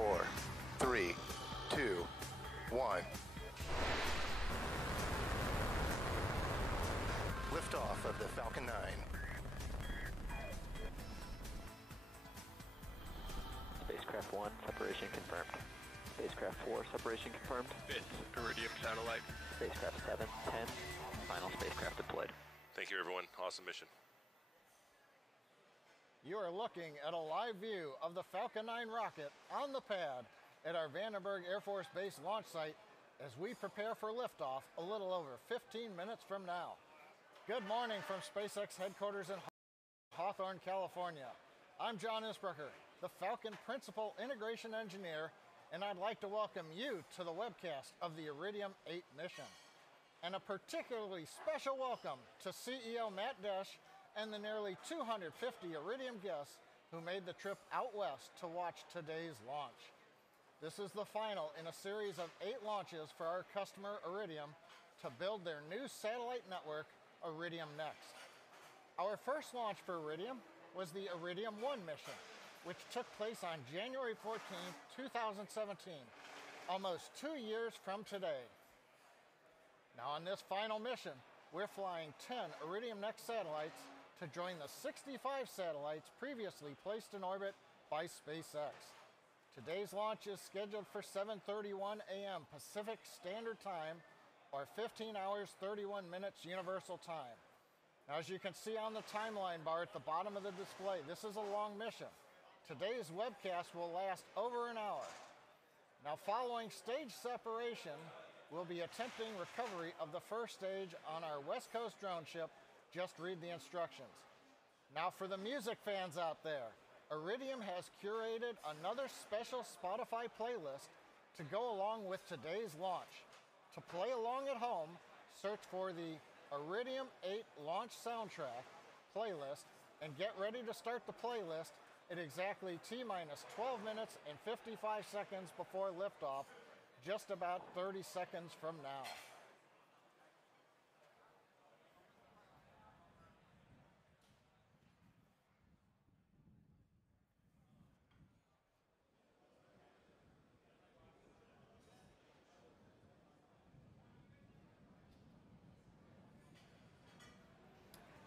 4, 3, 2, 1. Liftoff of the Falcon 9. Spacecraft 1, separation confirmed. Spacecraft 4, separation confirmed. 5th Iridium satellite. Spacecraft 7, 10, final spacecraft deployed. Thank you, everyone. Awesome mission. You are looking at a live view of the Falcon 9 rocket on the pad at our Vandenberg Air Force Base launch site as we prepare for liftoff a little over 15 minutes from now. Good morning from SpaceX headquarters in Hawthorne, California. I'm John Isbrucker, the Falcon Principal Integration Engineer, and I'd like to welcome you to the webcast of the IRIDIUM-8 mission. And a particularly special welcome to CEO Matt Desch and the nearly 250 Iridium guests who made the trip out west to watch today's launch. This is the final in a series of 8 launches for our customer Iridium to build their new satellite network, Iridium Next. Our first launch for Iridium was the Iridium-1 mission, which took place on January 14, 2017, almost 2 years from today. Now on this final mission, we're flying 10 Iridium Next satellites to join the 65 satellites previously placed in orbit by SpaceX. Today's launch is scheduled for 7:31 a.m. Pacific Standard Time, or 15 hours 31 minutes Universal Time. Now, as you can see on the timeline bar at the bottom of the display, this is a long mission. Today's webcast will last over an hour. Now, following stage separation, we'll be attempting recovery of the first stage on our West Coast drone ship. Just read the instructions. Now for the music fans out there, Iridium has curated another special Spotify playlist to go along with today's launch. To play along at home, search for the Iridium-8 launch soundtrack playlist and get ready to start the playlist at exactly T-minus 12 minutes and 55 seconds before liftoff, just about 30 seconds from now.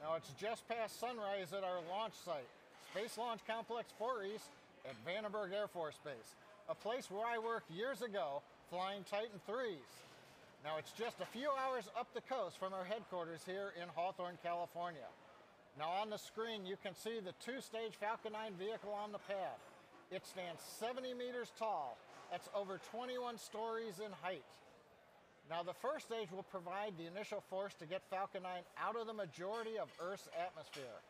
Now it's just past sunrise at our launch site, Space Launch Complex 4 East at Vandenberg Air Force Base, a place where I worked years ago flying Titan IIIs. Now it's just a few hours up the coast from our headquarters here in Hawthorne, California. Now on the screen you can see the 2-stage Falcon 9 vehicle on the pad. It stands 70 meters tall. That's over 21 stories in height. Now the first stage will provide the initial force to get Falcon 9 out of the majority of Earth's atmosphere.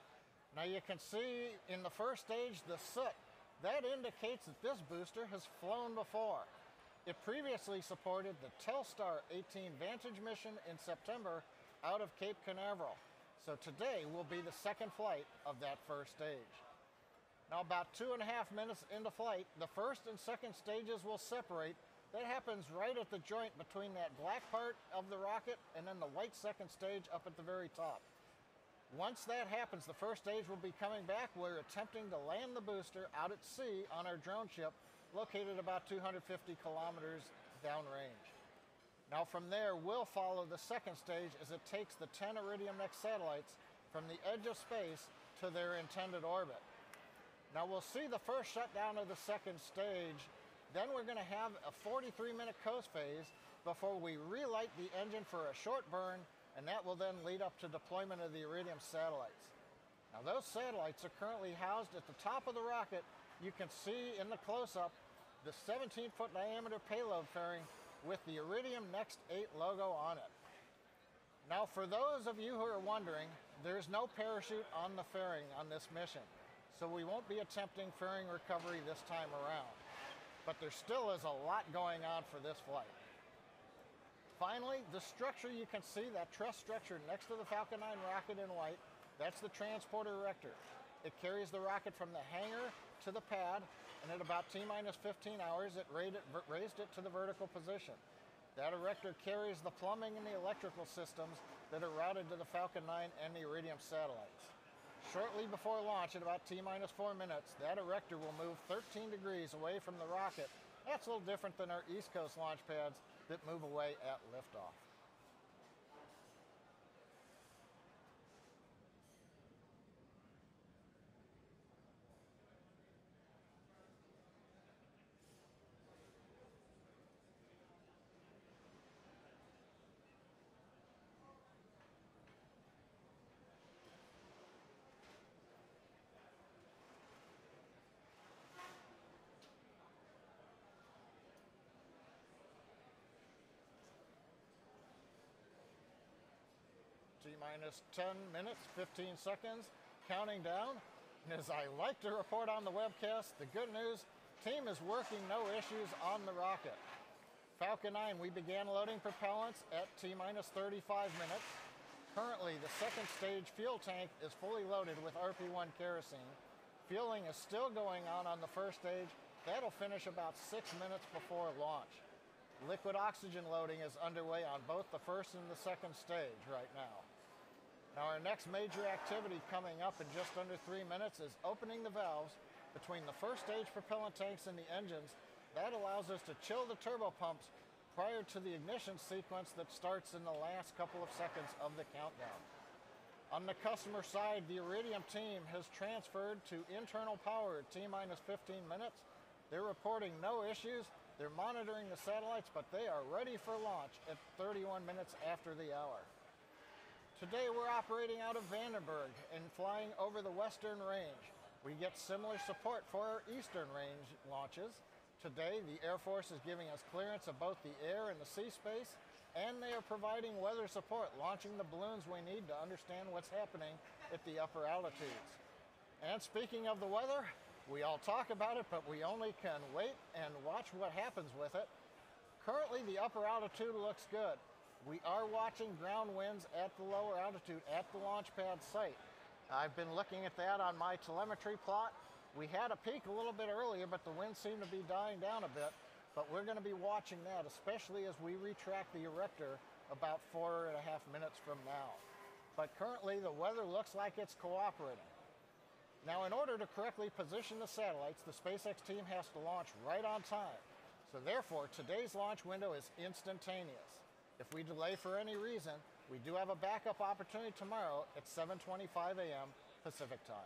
Now you can see in the first stage the soot. That indicates that this booster has flown before. It previously supported the Telstar 18 Vantage mission in September out of Cape Canaveral. So today will be the second flight of that first stage. Now about 2.5 minutes into flight, the first and second stages will separate. That happens right at the joint between that black part of the rocket and then the white second stage up at the very top. Once that happens, the first stage will be coming back. We're attempting to land the booster out at sea on our drone ship located about 250 kilometers downrange. Now from there, we'll follow the second stage as it takes the 10 Iridium Next satellites from the edge of space to their intended orbit. Now we'll see the first shutdown of the second stage. Then we're going to have a 43-minute coast phase before we relight the engine for a short burn, and that will then lead up to deployment of the Iridium satellites. Now those satellites are currently housed at the top of the rocket. You can see in the close-up the 17-foot diameter payload fairing with the Iridium Next 8 logo on it. Now for those of you who are wondering, there's no parachute on the fairing on this mission, so we won't be attempting fairing recovery this time around. But there still is a lot going on for this flight. Finally, the structure you can see, that truss structure next to the Falcon 9 rocket in white, that's the transporter erector. It carries the rocket from the hangar to the pad, and at about T-minus 15 hours, it raised it to the vertical position. That erector carries the plumbing and the electrical systems that are routed to the Falcon 9 and the Iridium satellites. Shortly before launch, at about T-minus 4 minutes, that erector will move 13 degrees away from the rocket. That's a little different than our East Coast launch pads that move away at liftoff. T-minus 10 minutes, 15 seconds, counting down. And as I like to report on the webcast, the good news, team is working no issues on the rocket. Falcon 9, we began loading propellants at T-minus 35 minutes. Currently, the second stage fuel tank is fully loaded with RP1 kerosene. Fueling is still going on the first stage. That'll finish about 6 minutes before launch. Liquid oxygen loading is underway on both the first and the second stage right now. Now our next major activity coming up in just under 3 minutes is opening the valves between the first stage propellant tanks and the engines. That allows us to chill the turbo pumps prior to the ignition sequence that starts in the last couple of seconds of the countdown. On the customer side, the Iridium team has transferred to internal power at T-minus 15 minutes. They're reporting no issues. They're monitoring the satellites, but they are ready for launch at 31 minutes after the hour. Today we're operating out of Vandenberg and flying over the Western Range. We get similar support for our Eastern Range launches. Today the Air Force is giving us clearance of both the air and the sea space, and they are providing weather support, launching the balloons we need to understand what's happening at the upper altitudes. And speaking of the weather, we all talk about it, but we only can wait and watch what happens with it. Currently, the upper altitude looks good. We are watching ground winds at the lower altitude at the launch pad site. I've been looking at that on my telemetry plot. We had a peak a little bit earlier, but the winds seem to be dying down a bit. But we're going to be watching that, especially as we retract the erector about 4.5 minutes from now. But currently, the weather looks like it's cooperating. Now, in order to correctly position the satellites, the SpaceX team has to launch right on time. So therefore, today's launch window is instantaneous. If we delay for any reason, we do have a backup opportunity tomorrow at 7:25 a.m. Pacific time.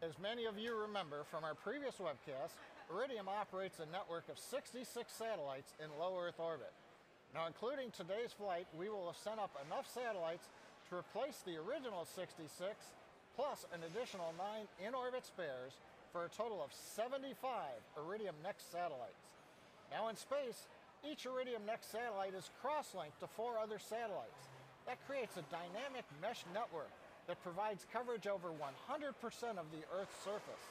As many of you remember from our previous webcast, Iridium operates a network of 66 satellites in low Earth orbit. Now, including today's flight, we will have sent up enough satellites to replace the original 66, plus an additional 9 in-orbit spares, for a total of 75 Iridium Next satellites. Now in space, each Iridium Next satellite is cross-linked to 4 other satellites. That creates a dynamic mesh network that provides coverage over 100% of the Earth's surface.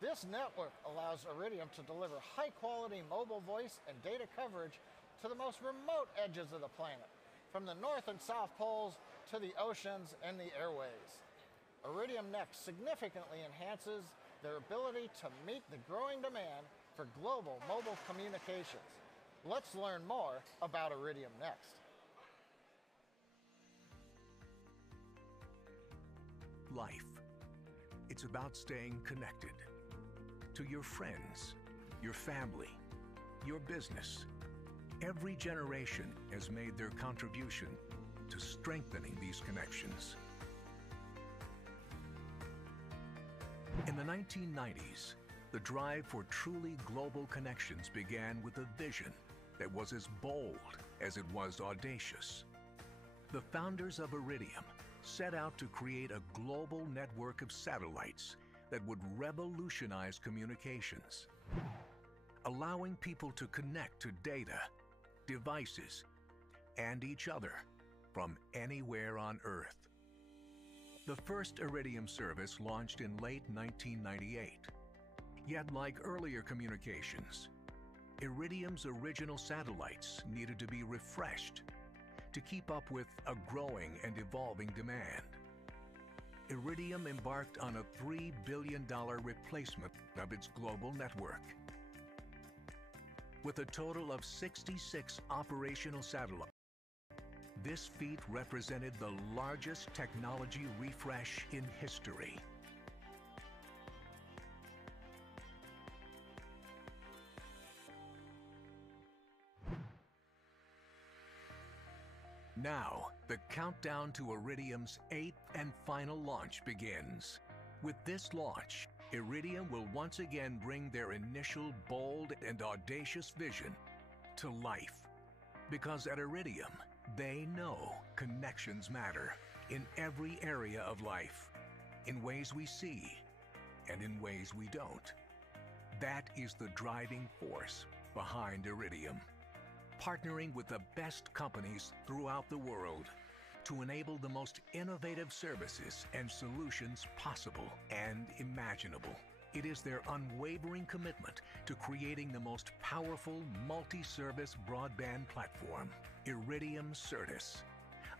This network allows Iridium to deliver high-quality mobile voice and data coverage to the most remote edges of the planet, from the North and South Poles to the oceans and the airways. Iridium Next significantly enhances their ability to meet the growing demand for global mobile communications. Let's learn more about Iridium Next. Life. It's about staying connected to your friends, your family, your business. Every generation has made their contribution to strengthening these connections. In the 1990s, the drive for truly global connections began with a vision that was as bold as it was audacious. The founders of Iridium set out to create a global network of satellites that would revolutionize communications, allowing people to connect to data, devices, and each other from anywhere on Earth. The first Iridium service launched in late 1998. Yet, like earlier communications, Iridium's original satellites needed to be refreshed to keep up with a growing and evolving demand. Iridium embarked on a $3 billion replacement of its global network. With a total of 66 operational satellites, this feat represented the largest technology refresh in history. Now, the countdown to Iridium's 8th and final launch begins. With this launch, Iridium will once again bring their initial bold and audacious vision to life. Because at Iridium, they know connections matter in every area of life, in ways we see and in ways we don't. That is the driving force behind Iridium, partnering with the best companies throughout the world to enable the most innovative services and solutions possible and imaginable. It is their unwavering commitment to creating the most powerful multi-service broadband platform, Iridium Certus,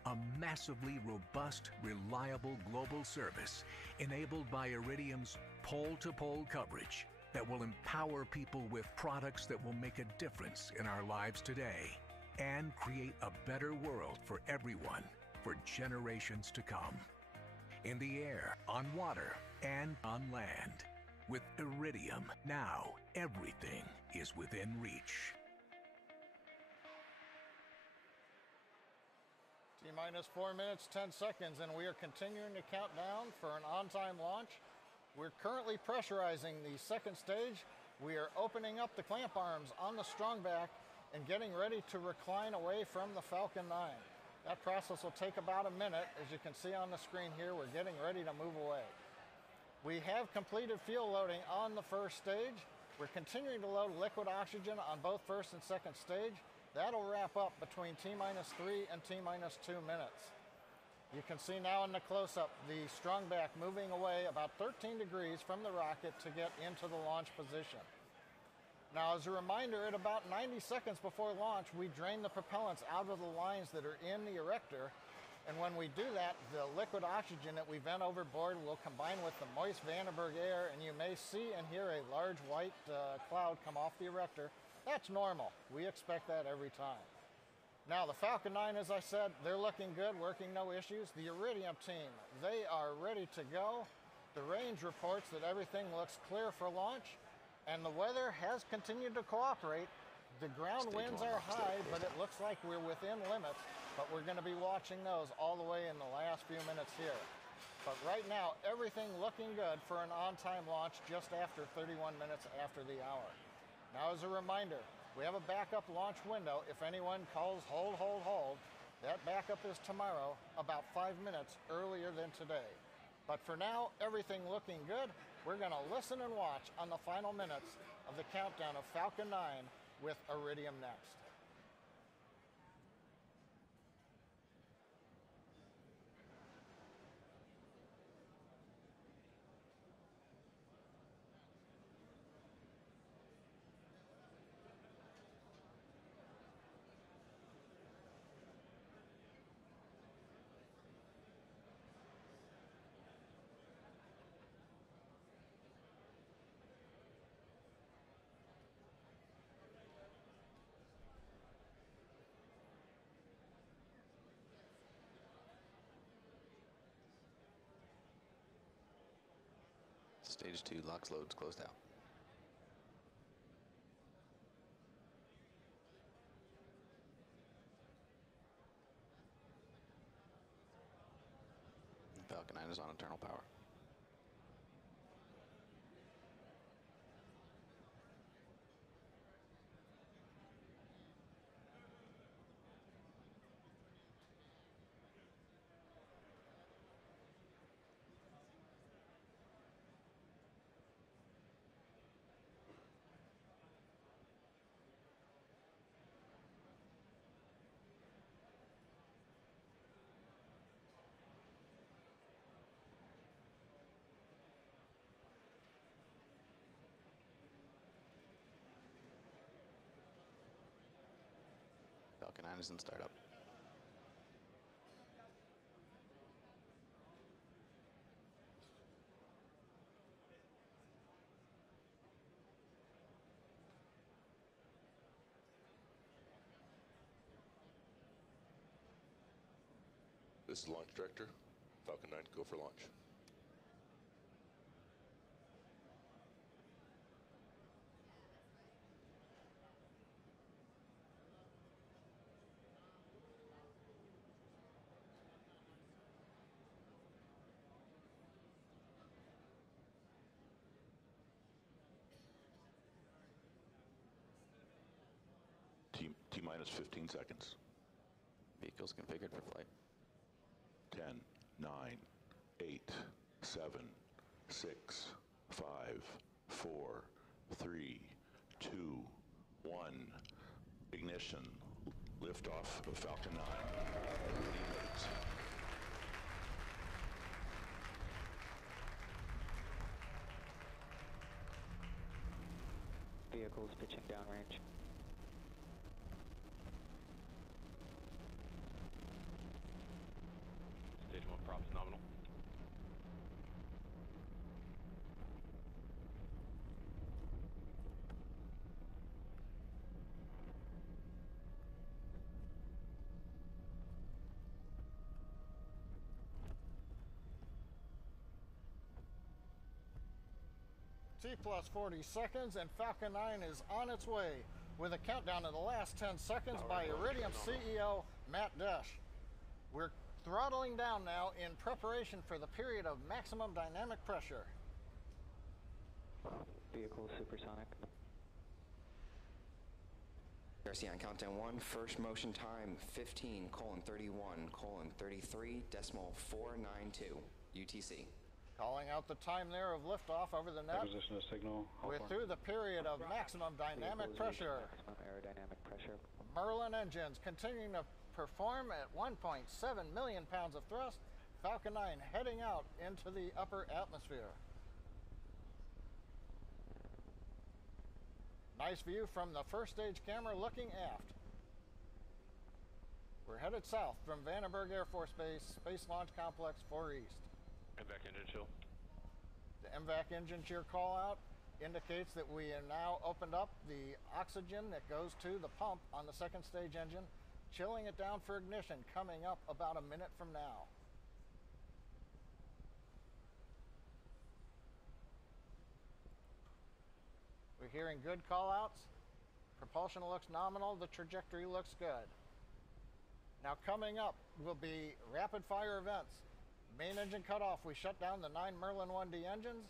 a massively robust, reliable global service enabled by Iridium's pole-to-pole coverage that will empower people with products that will make a difference in our lives today and create a better world for everyone for generations to come. In the air, on water, and on land. With Iridium, now everything is within reach. T-minus 4 minutes, 10 seconds, and we are continuing to count down for an on-time launch. We're currently pressurizing the second stage. We are opening up the clamp arms on the strongback and getting ready to recline away from the Falcon 9. That process will take about a minute. As you can see on the screen here, we're getting ready to move away. We have completed fuel loading on the first stage. We're continuing to load liquid oxygen on both first and second stage. That'll wrap up between T-minus 3 and T-minus 2 minutes. You can see now in the close-up the strongback moving away about 13 degrees from the rocket to get into the launch position. Now, as a reminder, at about 90 seconds before launch, we drain the propellants out of the lines that are in the erector. And when we do that, the liquid oxygen that we vent overboard will combine with the moist Vandenberg air, and you may see and hear a large white cloud come off the erector. That's normal. We expect that every time. Now, the Falcon 9, as I said, they're looking good, working no issues. The Iridium team, they are ready to go. The range reports that everything looks clear for launch, and the weather has continued to cooperate. The ground winds are high, but it looks like we're within limits, but we're going to be watching those all the way in the last few minutes here. But right now, everything looking good for an on-time launch just after 31 minutes after the hour. Now, as a reminder, we have a backup launch window. If anyone calls hold, hold, hold, that backup is tomorrow, about 5 minutes earlier than today. But for now, everything looking good. We're going to listen and watch on the final minutes of the countdown of Falcon 9 with Iridium next. Stage 2 locks loads closed out. Falcon 9 is on internal power. 9 is in startup. This is Launch Director. Falcon 9, go for launch. T-minus 15 seconds. Vehicles configured for flight. 10, 9, 8, 7, 6, 5, 4, 3, 2, 1. Ignition. Liftoff of Falcon 9. IRIDIUM-8. Vehicles pitching downrange. Stage 1 props nominal. T plus 40 seconds and Falcon 9 is on its way with a countdown of the last 10 seconds by Iridium CEO Matt Desch. We're throttling down now in preparation for the period of maximum dynamic pressure. Vehicle supersonic. Garcia on countdown 1, first motion time 15:31:33.492 UTC. Calling out the time there of liftoff over the net. Acquisition of signal. We're through the period of maximum dynamic pressure. Maximum aerodynamic pressure. Merlin engines continuing to perform at 1.7 million pounds of thrust. Falcon 9 heading out into the upper atmosphere. Nice view from the first stage camera looking aft. We're headed south from Vandenberg Air Force Base, Space Launch Complex 4 East. MVAC engine chill. The MVAC engine cheer call out indicates that we have now opened up the oxygen that goes to the pump on the second stage engine, chilling it down for ignition coming up about a minute from now. We're hearing good call outs. Propulsion looks nominal. The trajectory looks good. Now coming up will be rapid fire events. Main engine cutoff, we shut down the 9 Merlin 1D engines.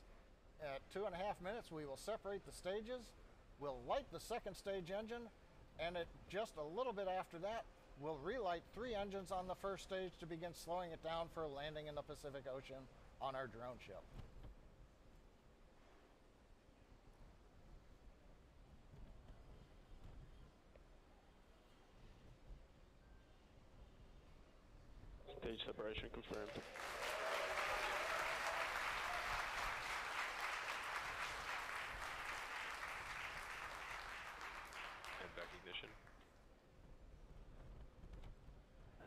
At 2.5 minutes, we will separate the stages. We'll light the second stage engine, and at just a little bit after that, we'll relight 3 engines on the first stage to begin slowing it down for a landing in the Pacific Ocean on our drone ship. Stage separation confirmed. MVAC ignition.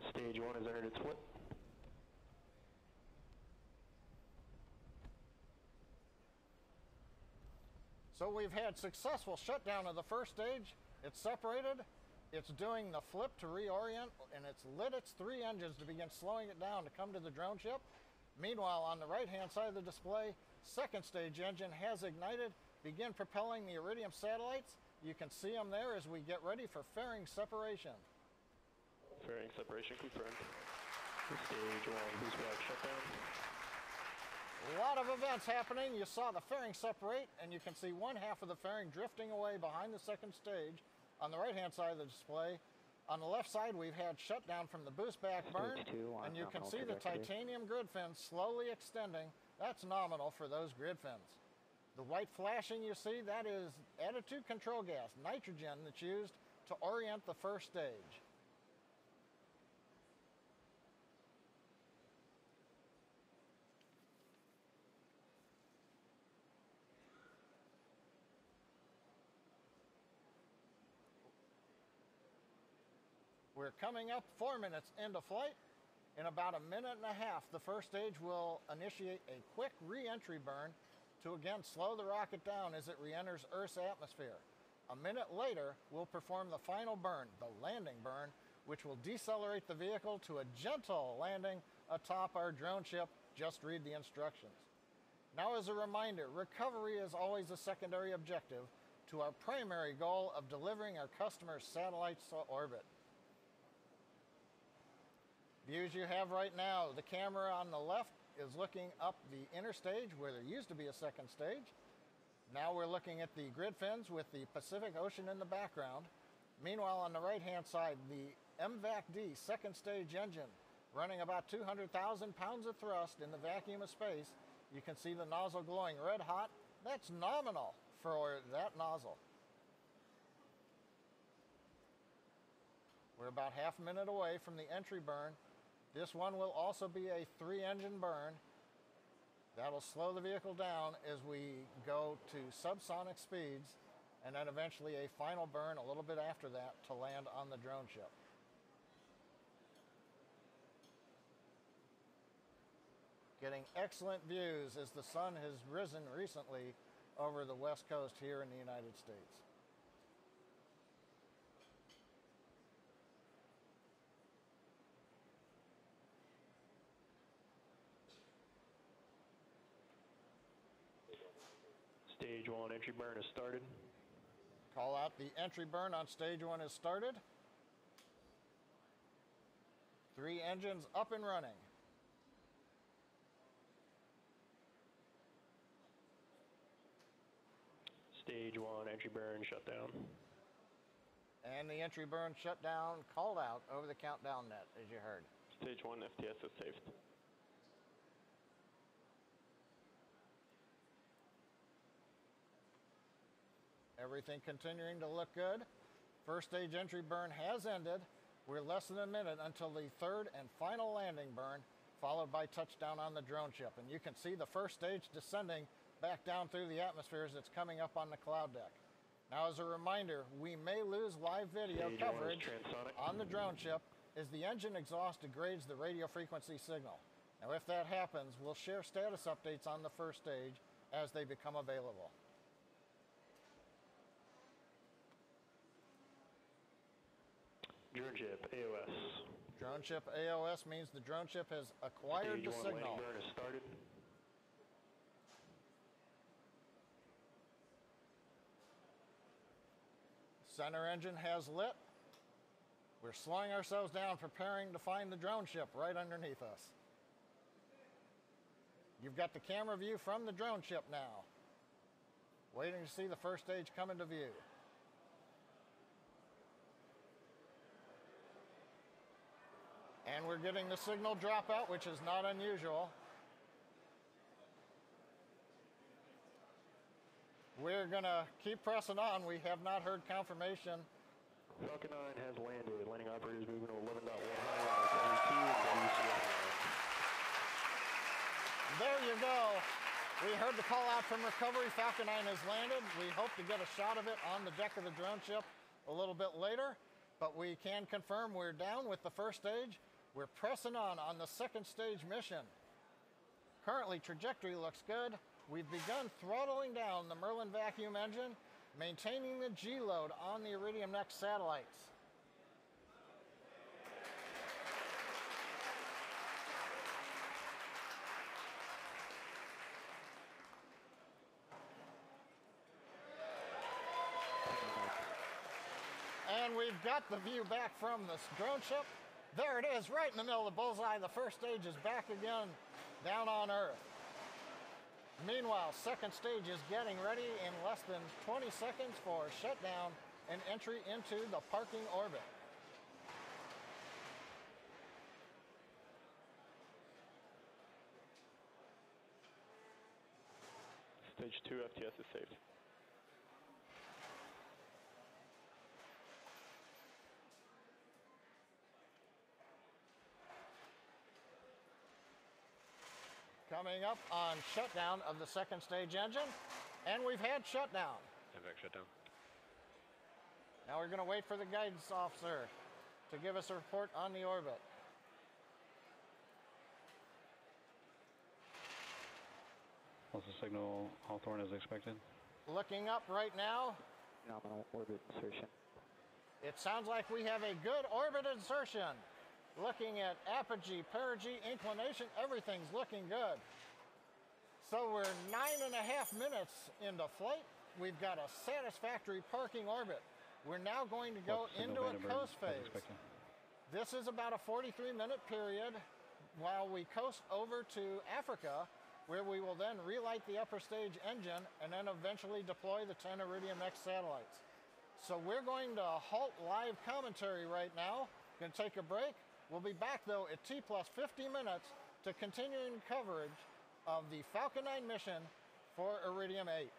Stage 1 has entered its flip. So we've had successful shutdown of the first stage. It's separated. It's doing the flip to reorient, and it's lit its 3 engines to begin slowing it down to come to the drone ship. Meanwhile, on the right-hand side of the display, second stage engine has ignited, begin propelling the Iridium satellites. You can see them there as we get ready for fairing separation. Fairing separation confirmed. Stage 1 boost block shutdown. A lot of events happening. You saw the fairing separate, and you can see one half of the fairing drifting away behind the second stage on the right-hand side of the display. On the left side, we've had shutdown from the boost back burn, and you can see the titanium grid fins slowly extending. That's nominal for those grid fins. The white flashing you see, that is attitude control gas, nitrogen, that's used to orient the first stage. We're coming up 4 minutes into flight. In about a minute and a half, the first stage will initiate a quick re-entry burn to again slow the rocket down as it re-enters Earth's atmosphere. A minute later, we'll perform the final burn, the landing burn, which will decelerate the vehicle to a gentle landing atop our drone ship. Just read the instructions. Now, as a reminder, recovery is always a secondary objective to our primary goal of delivering our customers' satellites to orbit. Views you have right now, the camera on the left is looking up the inner stage where there used to be a second stage. Now we're looking at the grid fins with the Pacific Ocean in the background. Meanwhile, on the right-hand side, the MVAC-D second stage engine running about 200,000 pounds of thrust in the vacuum of space. You can see the nozzle glowing red hot. That's nominal for that nozzle. We're about half a minute away from the entry burn. This one will also be a 3-engine burn. That'll slow the vehicle down as we go to subsonic speeds, and then eventually a final burn a little bit after that to land on the drone ship. Getting excellent views as the sun has risen recently over the west coast here in the United States. Stage 1 entry burn is started. Call out the entry burn on stage 1 is started. 3 engines up and running. Stage 1 entry burn shut down. And the entry burn shutdown called out over the countdown net, as you heard. Stage 1 FTS is saved. Everything continuing to look good. First stage entry burn has ended. We're less than a minute until the third and final landing burn, followed by touchdown on the drone ship. And you can see the first stage descending back down through the atmosphere as it's coming up on the cloud deck. Now, as a reminder, we may lose live video Stage coverage 1 is transonic. on the drone ship as the engine exhaust degrades the radio frequency signal. Now, if that happens, we'll share status updates on the first stage as they become available. Drone ship AOS. Drone ship AOS means the drone ship has acquired Stage the 1 signal. landing burn is started. Center engine has lit. We're slowing ourselves down, preparing to find the drone ship right underneath us. You've got the camera view from the drone ship now. Waiting to see the first stage come into view. And we're getting the signal dropout, which is not unusual. We're going to keep pressing on. We have not heard confirmation. Falcon 9 has landed. Landing operators moving to 11.1 high and There you go. We heard the call out from recovery. Falcon 9 has landed. We hope to get a shot of it on the deck of the drone ship a little bit later, but we can confirm we're down with the first stage. We're pressing on the second stage mission. Currently, trajectory looks good. We've begun throttling down the Merlin vacuum engine, maintaining the G load on the IRIDIUM-8 satellites. And we've got the view back from the drone ship. There it is, right in the middle of the bullseye. The first stage is back again down on Earth. Meanwhile, second stage is getting ready in less than 20 seconds for shutdown and entry into the parking orbit. Stage 2 FTS is safe. Coming up on shutdown of the second stage engine, and we've had shutdown. MVAC shutdown. Now we're going to wait for the guidance officer to give us a report on the orbit. Also signal Hawthorne as expected. Looking up right now, Nominal orbit insertion. it sounds like we have a good orbit insertion. Looking at apogee, perigee, inclination, everything's looking good. So we're 9.5 minutes into flight. We've got a satisfactory parking orbit. We're now going to go into a coast phase. This is about a 43-minute period while we coast over to Africa, where we will then relight the upper stage engine and then eventually deploy the 10 IRIDIUM-8 satellites. So we're going to halt live commentary right now. Going to take a break. We'll be back though at T plus 50 minutes to continuing coverage of the Falcon 9 mission for IRIDIUM-8.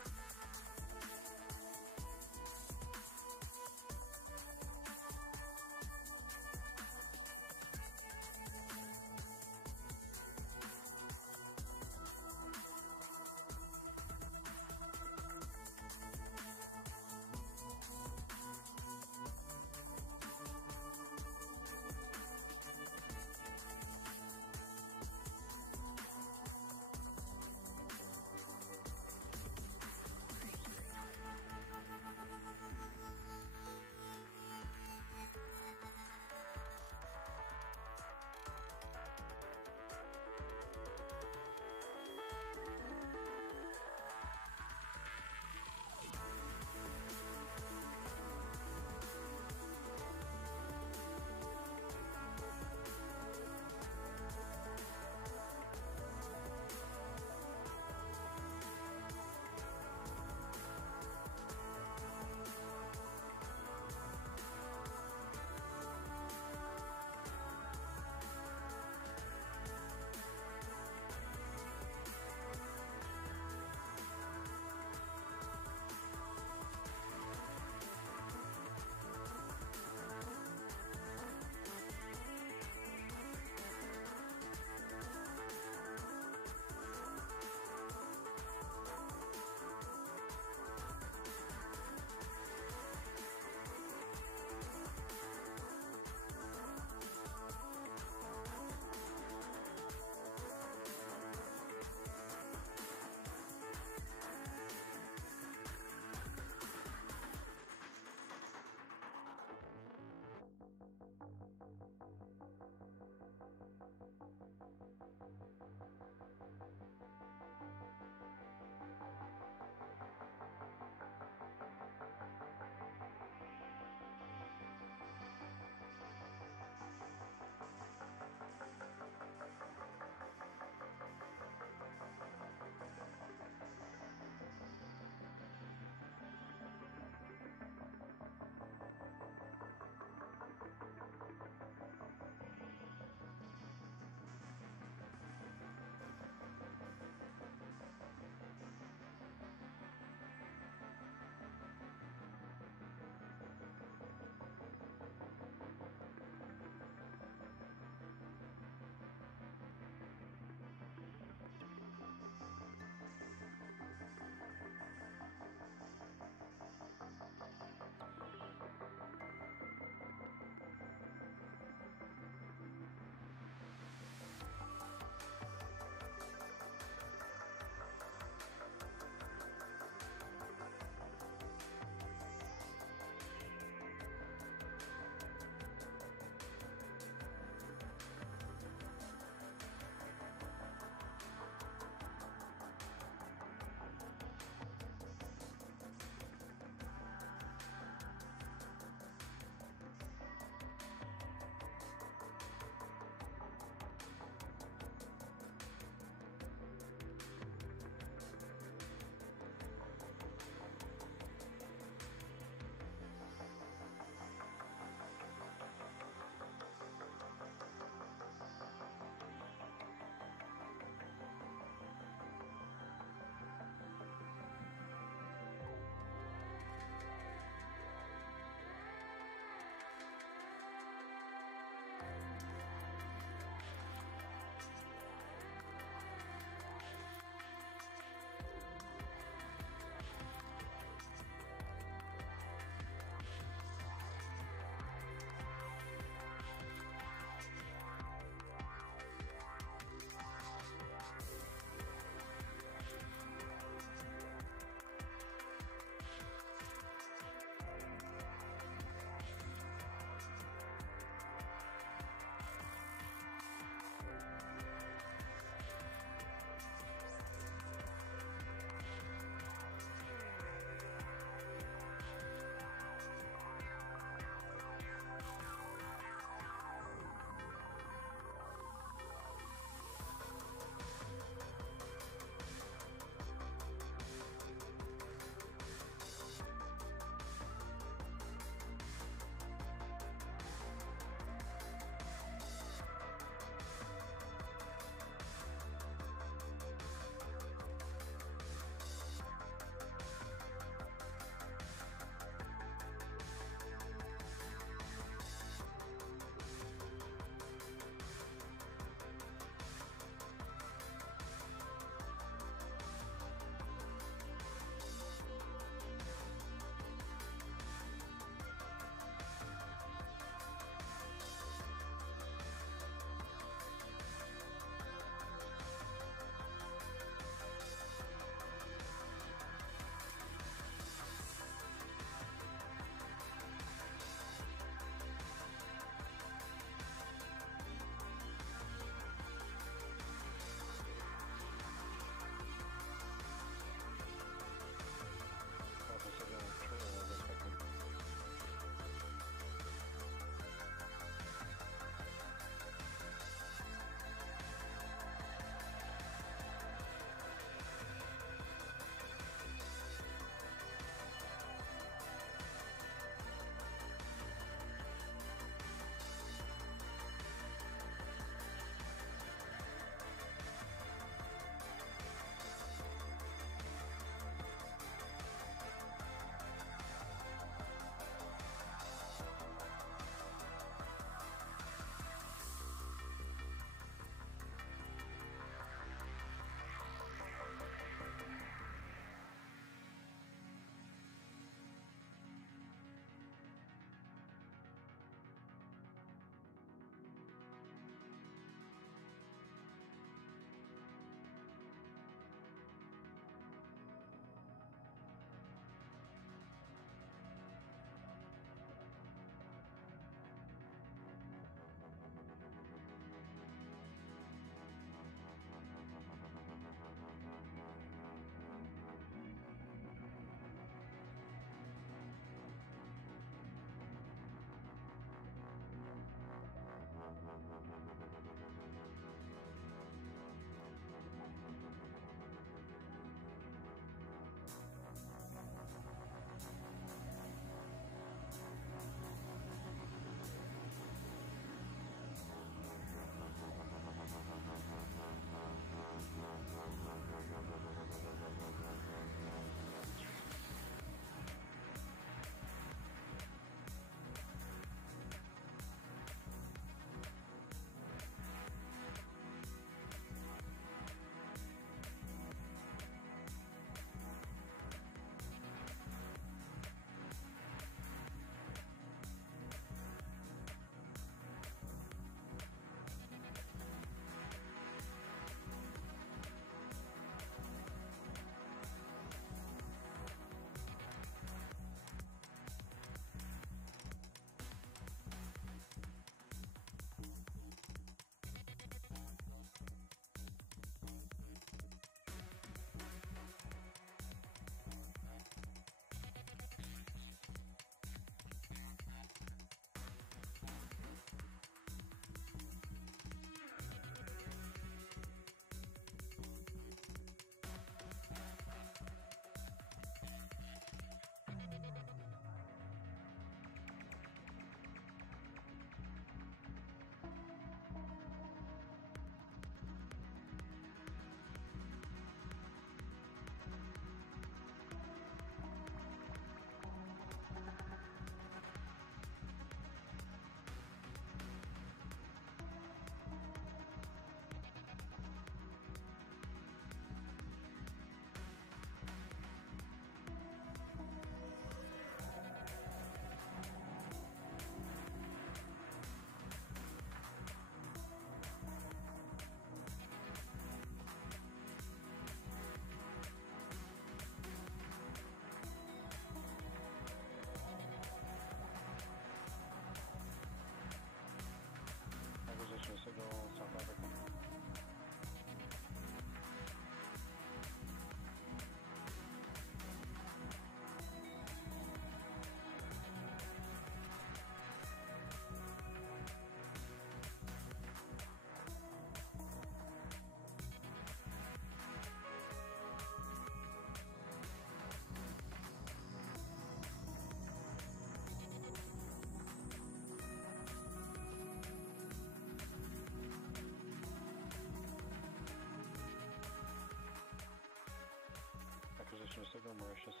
Mauritius.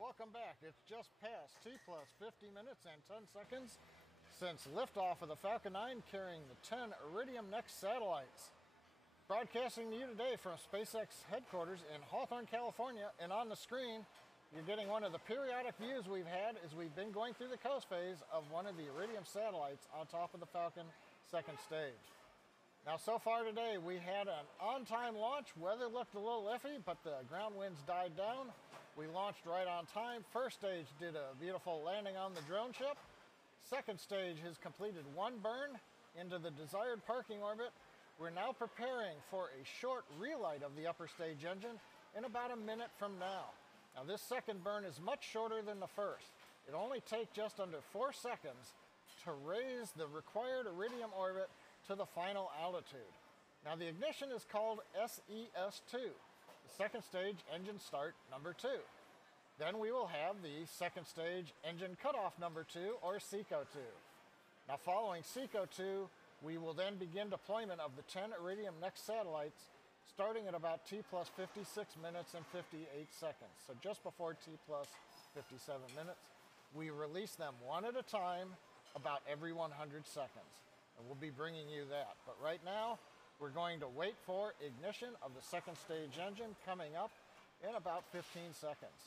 Welcome back. It's just past T plus 50 minutes and 10 seconds since liftoff of the Falcon 9 carrying the 10 Iridium Next satellites. Broadcasting to you today from SpaceX headquarters in Hawthorne, California, and on the screen, you're getting one of the periodic views we've had as we've been going through the coast phase of one of the Iridium satellites on top of the Falcon second stage. Now, so far today, we had an on-time launch. Weather looked a little iffy, but the ground winds died down. We launched right on time. First stage did a beautiful landing on the drone ship. Second stage has completed one burn into the desired parking orbit. We're now preparing for a short relight of the upper stage engine in about a minute from now. Now, this second burn is much shorter than the first. It only takes just under 4 seconds to raise the required Iridium orbit to the final altitude. Now, the ignition is called SES-2, the second stage engine start number 2. Then we will have the second stage engine cutoff number 2, or SECO-2. Now, following SECO-2, we will then begin deployment of the 10 Iridium Next satellites, starting at about T plus 56 minutes and 58 seconds. So just before T plus 57 minutes, we release them one at a time, about every 100 seconds. And we'll be bringing you that. But right now, we're going to wait for ignition of the second stage engine coming up in about 15 seconds.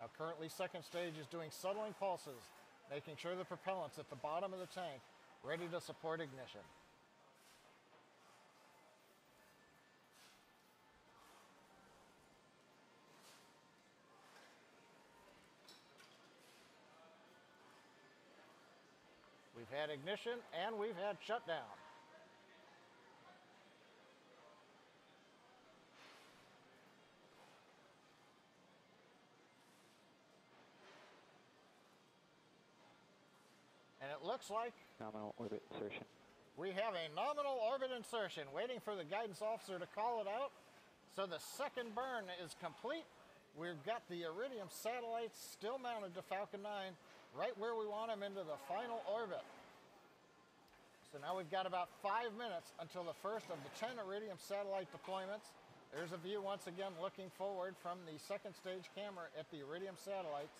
Now, currently, second stage is doing settling pulses, making sure the propellant's at the bottom of the tank, ready to support ignition. We've had ignition and we've had shutdown. And it looks like Nominal orbit insertion. we have a nominal orbit insertion, waiting for the guidance officer to call it out. So the second burn is complete. We've got the Iridium satellites still mounted to Falcon 9, right where we want them, into the final orbit. So now we've got about 5 minutes until the first of the 10 Iridium satellite deployments. There's a view once again looking forward from the second stage camera at the Iridium satellites.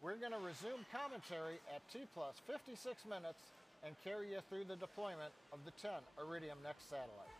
We're going to resume commentary at T plus 56 minutes and carry you through the deployment of the 10 Iridium Next satellites.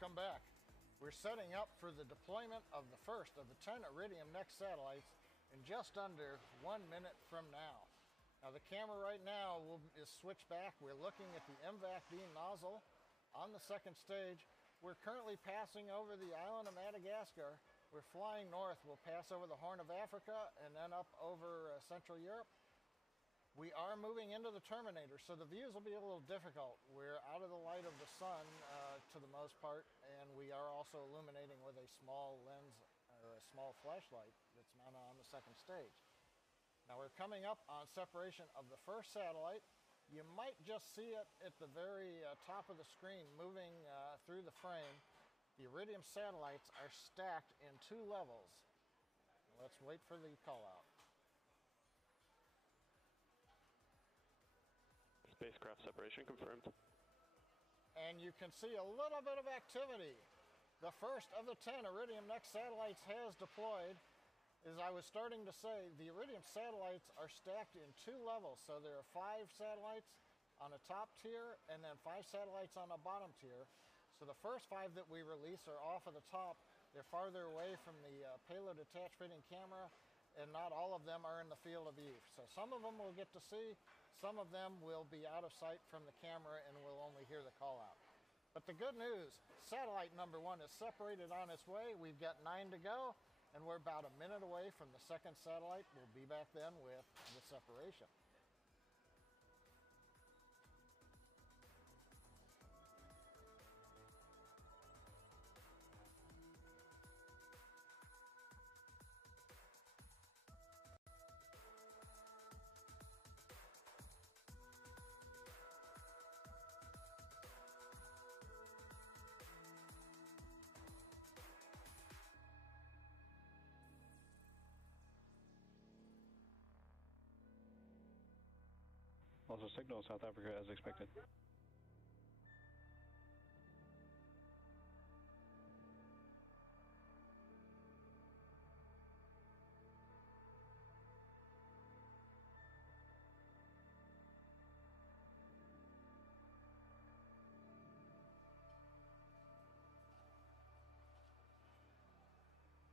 welcome back. We're setting up for the deployment of the first of the 10 IRIDIUM-8 satellites in just under 1 minute from now. Now the camera right now is switched back. We're looking at the MVAC beam nozzle on the second stage. We're currently passing over the island of Madagascar. We're flying north. We'll pass over the Horn of Africa and then up over Central Europe. We are moving into the terminator, so the views will be a little difficult. We're out of the light of the sun to the most part, and we are also illuminating with a small lens or a small flashlight that's mounted on the second stage. Now we're coming up on separation of the first satellite. You might just see it at the very top of the screen moving through the frame. The Iridium satellites are stacked in 2 levels. Let's wait for the call out. Spacecraft separation confirmed. And you can see a little bit of activity. The first of the 10 IRIDIUM-8 satellites has deployed. As I was starting to say, the Iridium satellites are stacked in 2 levels. So there are 5 satellites on a top tier and then 5 satellites on a bottom tier. So the first 5 that we release are off of the top. They're farther away from the payload attached fitting camera, and not all of them are in the field of view. So some of them we'll get to see, some of them will be out of sight from the camera and we'll only hear the call out. But the good news, satellite number 1 is separated on its way. We've got 9 to go, and we're about a minute away from the second satellite. We'll be back then with the separation. Also signal South Africa as expected.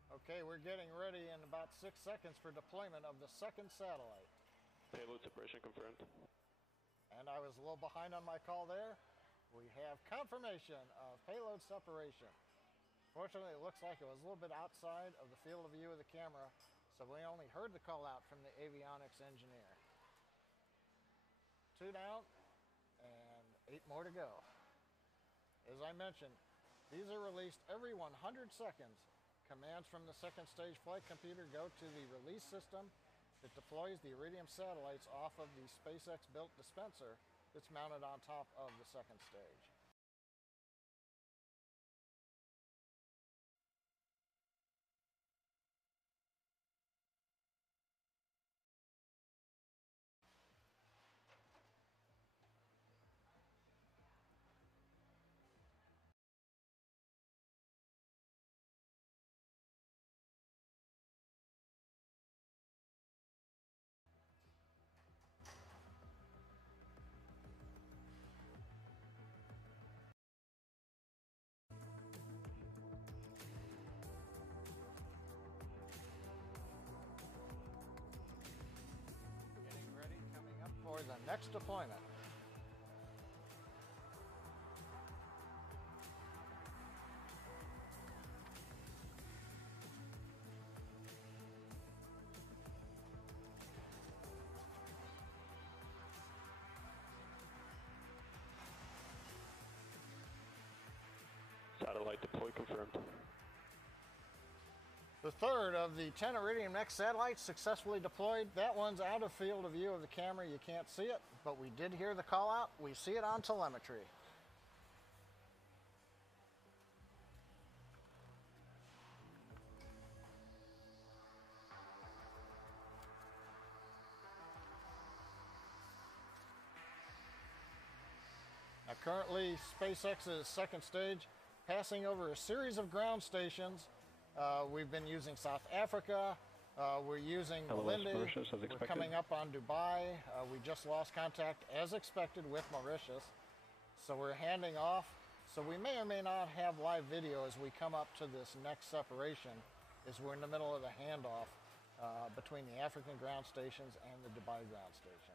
Okay, we're getting ready in about 6 seconds for deployment of the second satellite. Payload separation confirmed. And I was a little behind on my call there. We have confirmation of payload separation. Fortunately, it looks like it was a little bit outside of the field of view of the camera, so we only heard the call out from the avionics engineer. 2 down and 8 more to go. As I mentioned, these are released every 100 seconds. Commands from the second stage flight computer go to the release system that deploys the Iridium satellites off of the SpaceX-built dispenser that's mounted on top of the second stage. For the next deployment. Satellite deploy confirmed. The third of the 10 IRIDIUM-8 satellites successfully deployed. That one's out of field of view of the camera. You can't see it, but we did hear the call out. We see it on telemetry. Now currently, SpaceX's second stage passing over a series of ground stations. We've been using South Africa. We're using Malindi. We're coming up on Dubai. We just lost contact, as expected, with Mauritius. So we're handing off So we may or may not have live video as we come up to this next separation, as we're in the middle of the handoff between the African ground stations and the Dubai ground station.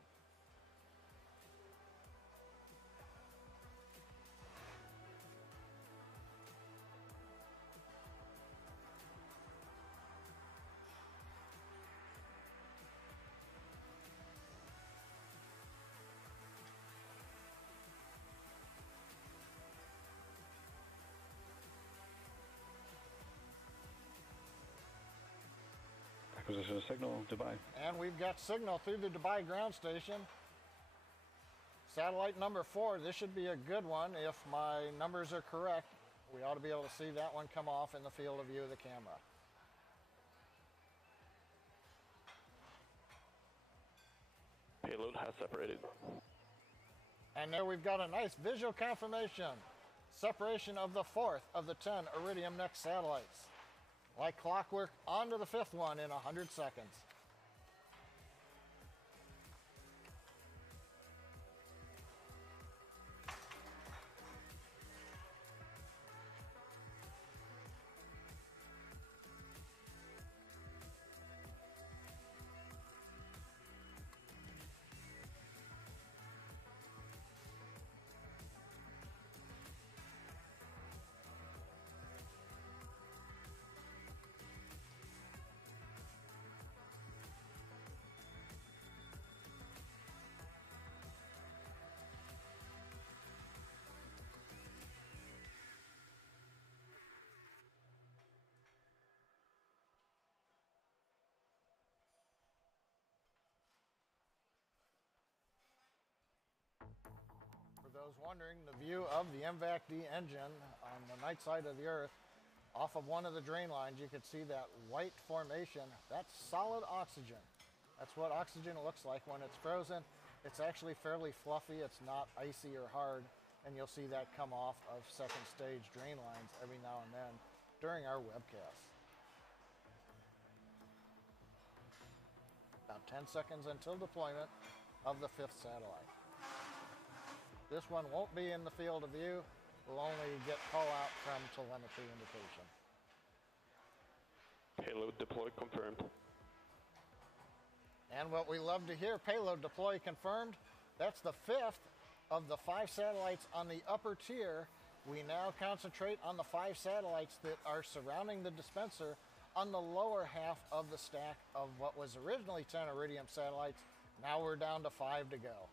Acquisition of signal, Dubai. And we've got signal through the Dubai ground station. Satellite number 4, this should be a good one if my numbers are correct. We ought to be able to see that one come off in the field of view of the camera. Payload has separated. And there we've got a nice visual confirmation. Separation of the 4th of the 10 Iridium Next satellites. Like clockwork, on to the 5th one in 100 seconds. Those wondering, the view of the MVAC-D engine on the night side of the Earth, off of one of the drain lines, you can see that white formation. That's solid oxygen. That's what oxygen looks like when it's frozen. It's actually fairly fluffy. It's not icy or hard, and you'll see that come off of second stage drain lines every now and then during our webcast. About 10 seconds until deployment of the 5th satellite. This one won't be in the field of view. We'll only get call out from telemetry indication. Payload deploy confirmed. And what we love to hear, payload deploy confirmed. That's the 5th of the 5 satellites on the upper tier. We now concentrate on the 5 satellites that are surrounding the dispenser on the lower half of the stack of what was originally 10 Iridium satellites. Now we're down to 5 to go.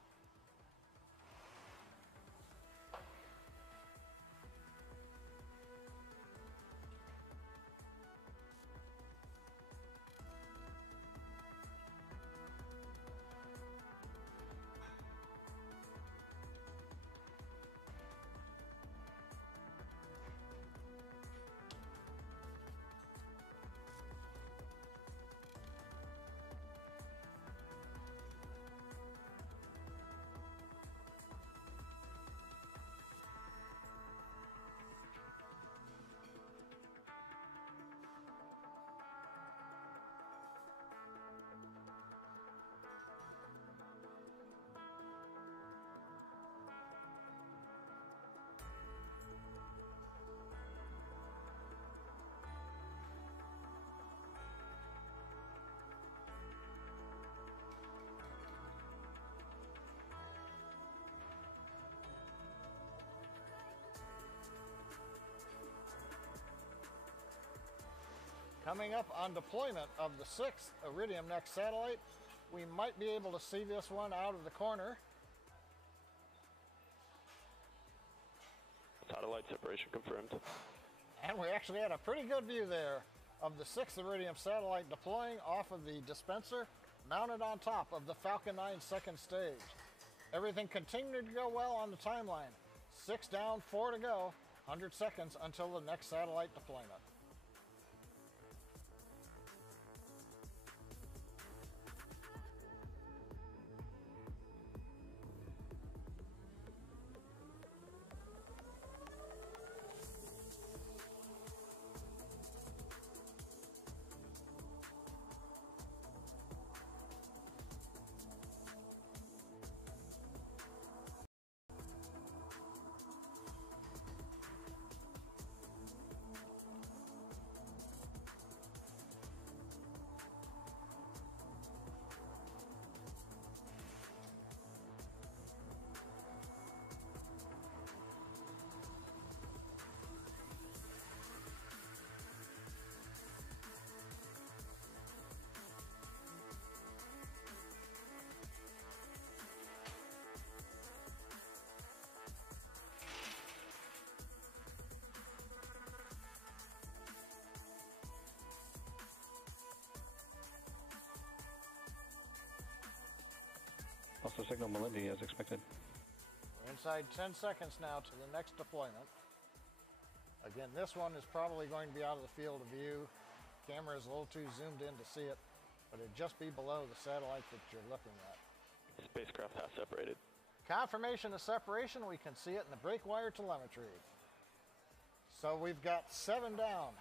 Coming up on deployment of the 6th Iridium Next satellite, we might be able to see this one out of the corner. Satellite separation confirmed. And we actually had a pretty good view there of the 6th Iridium satellite deploying off of the dispenser, mounted on top of the Falcon 9 second stage. Everything continued to go well on the timeline. 6 down, 4 to go, 100 seconds until the next satellite deployment. also signal Melindy as expected. We're inside 10 seconds now to the next deployment. Again, this one is probably going to be out of the field of view. Camera is a little too zoomed in to see it, but it'd just be below the satellite that you're looking at. Spacecraft half separated. Confirmation of separation, we can see it in the brake wire telemetry. So we've got 7 down,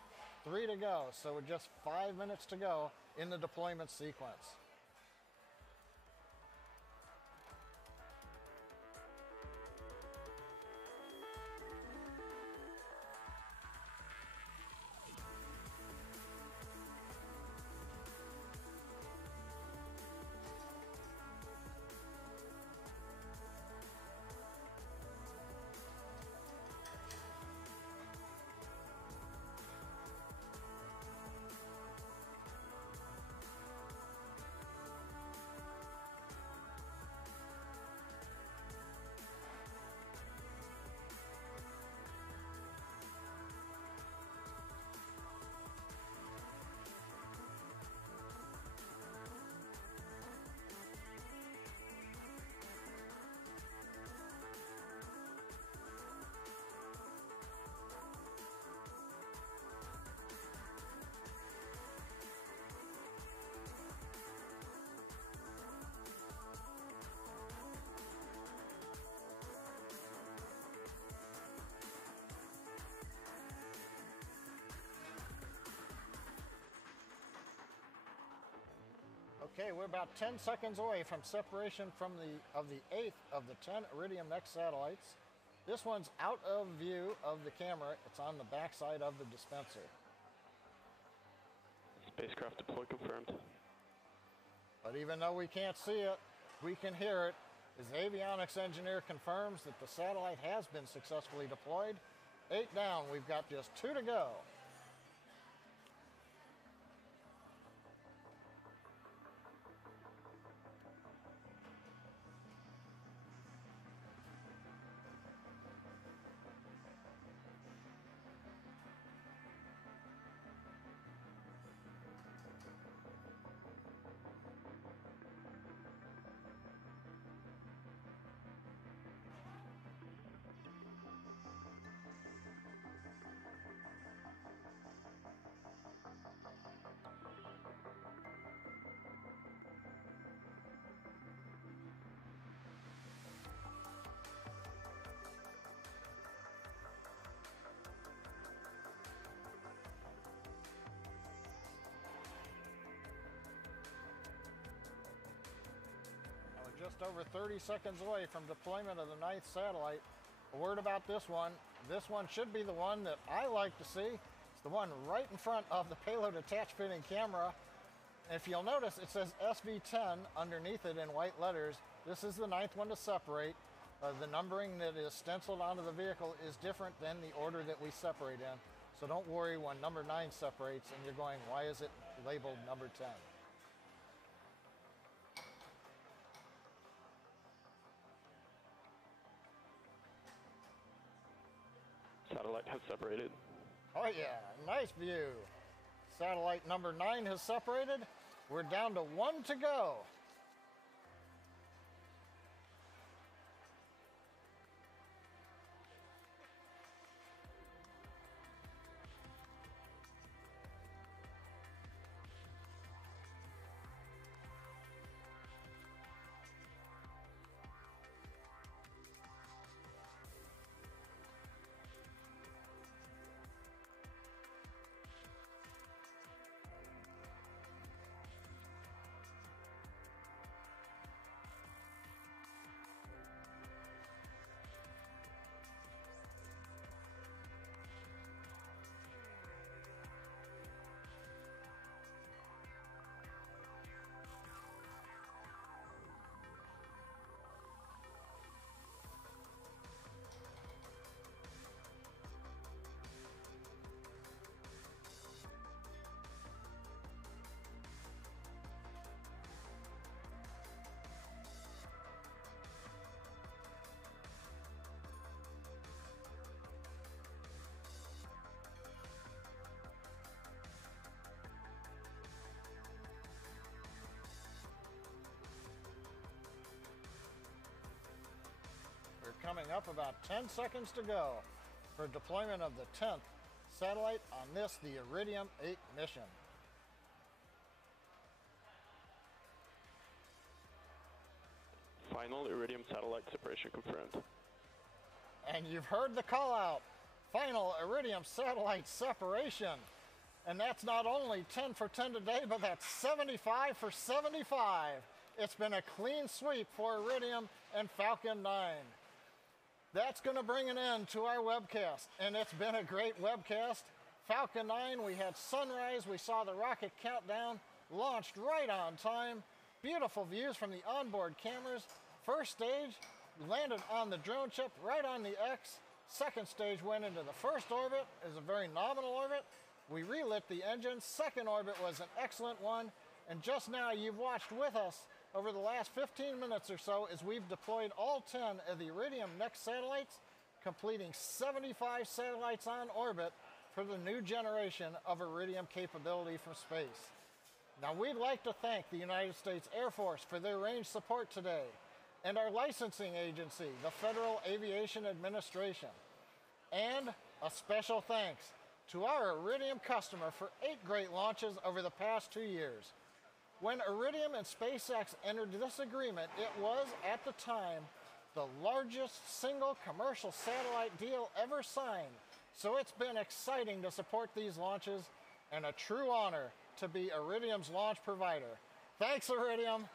3 to go, so with just 5 minutes to go in the deployment sequence. Okay, we're about 10 seconds away from separation from the 8th of the 10 Iridium-8 satellites. This one's out of view of the camera. It's on the backside of the dispenser. Spacecraft deploy confirmed. But even though we can't see it, we can hear it. His avionics engineer confirms that the satellite has been successfully deployed. 8 down, we've got just 2 to go. Just over 30 seconds away from deployment of the 9th satellite. A word about this one. This one should be the one that I like to see. It's the one right in front of the payload attach fitting camera. If you'll notice, it says SV10 underneath it in white letters. This is the 9th one to separate. The numbering that is stenciled onto the vehicle is different than the order that we separate in. So don't worry when number 9 separates and you're going, why is it labeled number 10? Satellite has separated. Oh yeah, nice view. Satellite number 9 has separated. We're down to 1 to go. coming up, about 10 seconds to go for deployment of the 10th satellite on this, the IRIDIUM-8 mission. Final Iridium satellite separation confirmed. And you've heard the call out. Final Iridium satellite separation. And that's not only 10 for 10 today, but that's 75 for 75. It's been a clean sweep for Iridium and Falcon 9. That's going to bring an end to our webcast, and it's been a great webcast. Falcon 9, we had sunrise, we saw the rocket countdown, launched right on time, beautiful views from the onboard cameras. First stage landed on the drone chip right on the X. Second stage went into the first orbit, is a very nominal orbit. We relit the engine. Second orbit was an excellent one, and just now you've watched with us over the last 15 minutes or so as we've deployed all 10 of the Iridium Next satellites, completing 75 satellites on orbit for the new generation of Iridium capability from space. Now, we'd like to thank the United States Air Force for their range support today, and our licensing agency, the Federal Aviation Administration. And a special thanks to our Iridium customer for 8 great launches over the past 2 years. When Iridium and SpaceX entered this agreement, it was, at the time, the largest single commercial satellite deal ever signed. So it's been exciting to support these launches and a true honor to be Iridium's launch provider. Thanks, Iridium,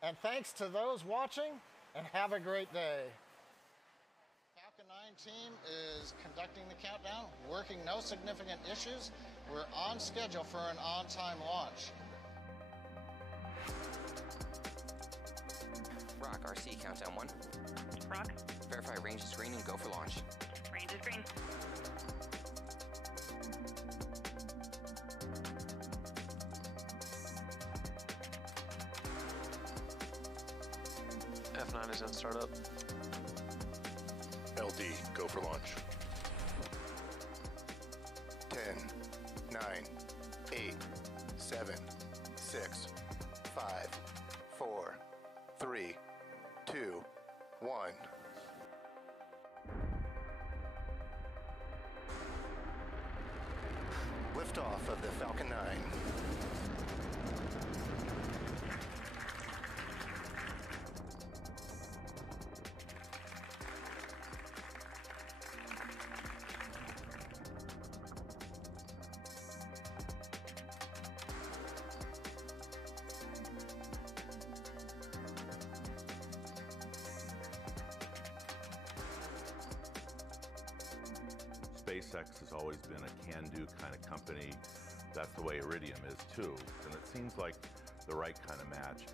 and thanks to those watching, and have a great day. Falcon 9 team is conducting the countdown, working no significant issues. We're on schedule for an on-time launch. Rock, RC, countdown 1. Rock. Verify range is green and go for launch. Range is green. F9 is in startup. LD, go for launch. 10, 9, 8, 7, 6, 5, 4, 3, 2, 1. Liftoff of the Falcon 9. SpaceX has always been a can-do kind of company. That's the way Iridium is too, and it seems like the right kind of match.